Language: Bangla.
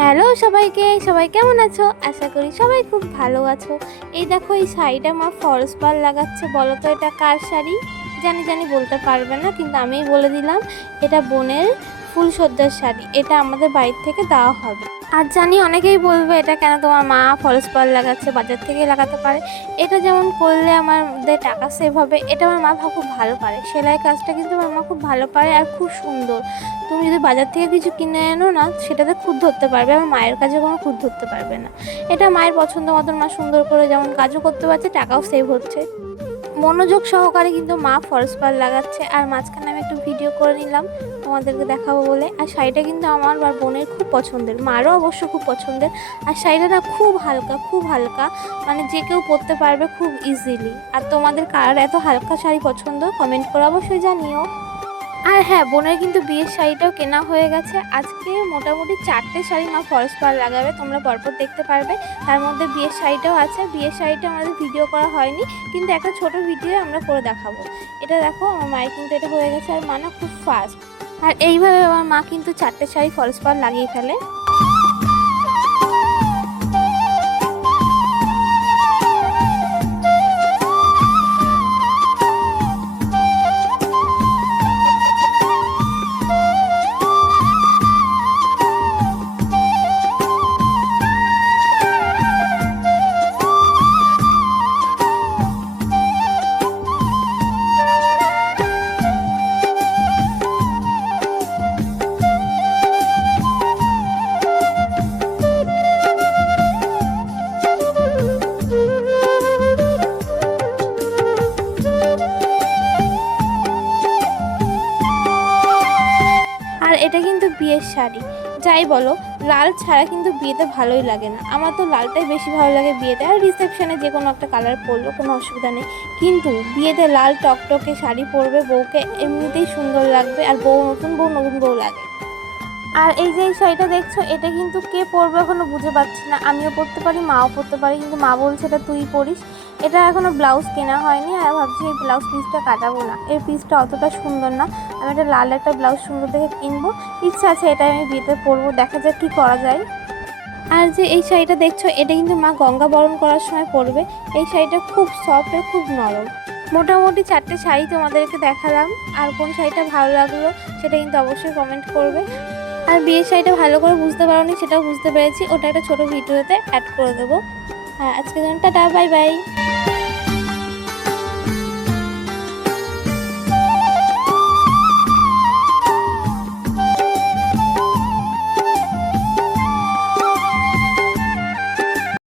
হ্যালো সবাইকে, সবাই কেমন আছো? আশা করি সবাই খুব ভালো আছো। এই দেখো, এই শাড়িটা আমার ফলস পাল লাগাচ্ছে। বলো তো এটা কার শাড়ি? জানি জানি বলতে পারবে না, কিন্তু আমি বলে দিলাম, এটা বোনের ফুল সজ্জার শাড়ি। এটা আমাদের বাড়ির থেকে দেওয়া হবে। আর জানি অনেকেই বলবে এটা কেন তোমার মা ফলস পাল লাগাচ্ছে, বাজার থেকে লাগাতে পারে। এটা যেমন করলে আমাদের টাকা সেভ হবে, এটা আমার মা খুব ভালো পারে। সেলাই কাজটা কিন্তু আমার মা খুব ভালো পারে আর খুব সুন্দর। তুমি যদি বাজার থেকে কিছু কিনে এনো না, সেটাতে খুদ ধরতে পারবে, আমার মায়ের কাছে কোনো খুদ ধরতে পারবে না। এটা মায়ের পছন্দ মতন মা সুন্দর করে যেমন কাজও করতে পারছে, টাকাও সেভ হচ্ছে। মনোযোগ সহকারে কিন্তু মা ফলস পাল লাগাচ্ছে। আর মাঝখানে আমি একটু ভিডিও করে নিলাম, তোমাদেরকে দেখাবো বলে। আর শাড়িটা কিন্তু আমার আর বোনের খুব পছন্দের, মারও অবশ্য খুব পছন্দের। আর শাড়িটা না খুব হালকা খুব হালকা মানে যে কেউ পরতে পারবে খুব ইজিলি আর তোমাদের কার এত হালকা শাড়ি পছন্দ কমেন্ট করে অবশ্যই জানিও। আর হ্যাঁ বোনের কিন্তু বিয়ের শাড়িটাও কেনা হয়ে গেছে। আজকে মোটামুটি চারটে শাড়ি মা ফলস পার লাগাবে, তোমরা পরপর দেখতে পারবে। তার মধ্যে বিয়ের শাড়িটাও আছে। বিয়ের শাড়িটা আমাদের ভিডিও করা হয়নি, কিন্তু একটা ছোট ভিডিও আমরা করে দেখাবো। এটা দেখো, আমার মায়ের কিন্তু এটা হয়ে গেছে। আর মানা খুব ফাস্ট আর এইভাবে আমার মা কিন্তু চারটে শাড়ি ফলস পার লাগিয়ে ফেলে। এটা কিন্তু বিয়ের শাড়ি। যাই বলো, লাল ছাড়া কিন্তু বিয়েতে ভালোই লাগে না। আমার তো লালটাই বেশি ভালো লাগে বিয়েতে। আর রিসেপশনে যে কোনো একটা কালার পরলো কোনো অসুবিধা নেই। কিন্তু বিয়েতে লাল টকটকে শাড়ি পরবে বউকে, এমনিতেই সুন্দর লাগবে। আর বউ নতুন বউ নতুন বউ লাগে। আর এই যে এই শাড়িটা দেখছ, এটা কিন্তু কে পরবে এখনও বুঝে পাচ্ছি না। আমিও পরতে পারি, মাও পরতে পারি। কিন্তু মা বলছে এটা তুই পরিস। এটা এখনও ব্লাউজ কেনা হয়নি, আর ভাবছি এই ব্লাউজ পিসটা কাটাবো না। এই পিসটা অতটা সুন্দর না। আমি একটা লাল একটা ব্লাউজ সুন্দর দেখে কিনবো। ইচ্ছা আছে এটা আমি বিয়েতে পরবো, দেখা যাক কী করা যায়। আর যে এই শাড়িটা দেখছ, এটা কিন্তু মা গঙ্গা বরণ করার সময় পরবে। এই শাড়িটা খুব সফট আর খুব নরম। মোটামুটি চারটে শাড়ি তোমাদেরকে দেখালাম। আর কোন শাড়িটা ভালো লাগল সেটা কিন্তু অবশ্যই কমেন্ট করবে। আর বিয়ের শাড়িটা ভালো করে বুঝতে পারোনি সেটাও বুঝতে পেরেছি। ওটা একটা ছোটো ভিডিওতে অ্যাড করে দেবো। আজকে জন্য টাটা বাই বাই